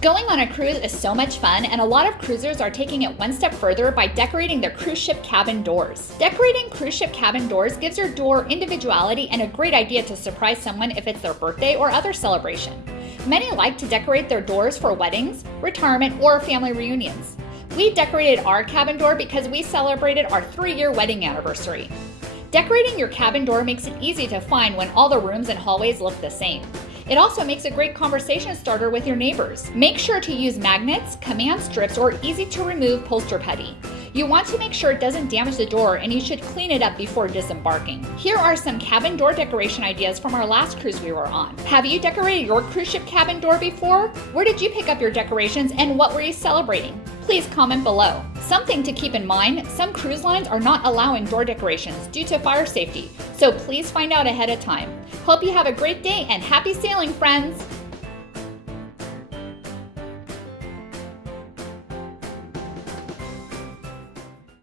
Going on a cruise is so much fun, and a lot of cruisers are taking it one step further by decorating their cruise ship cabin doors. Decorating cruise ship cabin doors gives your door individuality and a great idea to surprise someone if it's their birthday or other celebration. Many like to decorate their doors for weddings, retirement, or family reunions. We decorated our cabin door because we celebrated our 3-year wedding anniversary. Decorating your cabin door makes it easy to find when all the rooms and hallways look the same. It also makes a great conversation starter with your neighbors. Make sure to use magnets, command strips, or easy-to-remove poster putty. You want to make sure it doesn't damage the door, and you should clean it up before disembarking. Here are some cabin door decoration ideas from our last cruise we were on. Have you decorated your cruise ship cabin door before? Where did you pick up your decorations, and what were you celebrating? Please comment below. Something to keep in mind, some cruise lines are not allowing door decorations due to fire safety, so please find out ahead of time. Hope you have a great day and happy sailing, friends!